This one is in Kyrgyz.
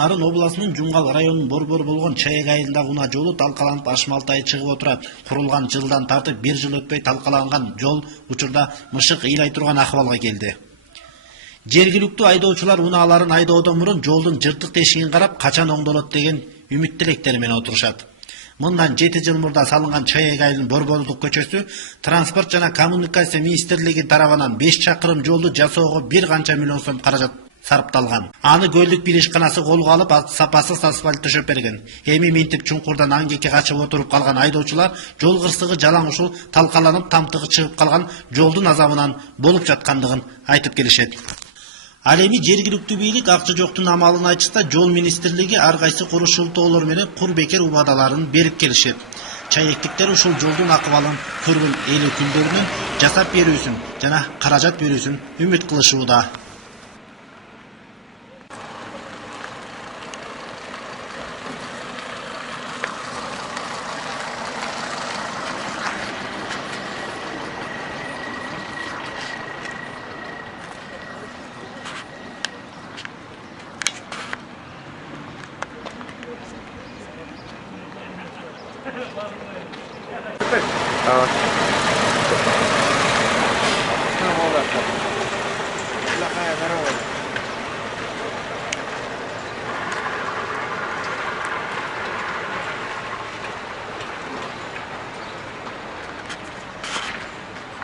Нарын областынын Жумгал районунун борбору болгон Чаек айылындагы унаа жолу талкаланып 5-6 ай чыгып отурат. Курулган жылдан тартып 1 жыл өтпөй талкаланган жол учурда мышык ыйлай турган акыбалга келди. Жергиликтүү айдоочулар унааларын айдоодон мурун жолдун жыртык тешигин карап качан оңдолот деген үмүт тилектери менен отурушат. Мындан 7 жыл мурда салынган Чаек айылынын Борбордук көчөсү Транспорт жана коммуникация министрлиги тарабынан 5 чакырым жолду жасоого 1 канча миллион сом каражат сарпталган. Аны Көлдүк бир ишканасы колго алып, сапасыз асфальт төшөп берген. Эми минтип чуңкурдан аңгеке качып отуруп калган айдоочулар жол кырсыгы жалаң ушул талкаланып тамтыгы чыгып калган жолдун азабынан болуп жаткандыгын айтып келишет. Ал эми жергиликтүү бийлик акча жоктун амалын айтышса, жол министрлиги ар кайсы куру шылтоолор менен кур бекер убадаларын берип келишет. Чаектиктер ушул жолдун акыбалын көргөн эле күндөрүнөн жасап берүүсүн жана каражат берүүсүн үмүт кылышууда. Tamam. Tamam oldu.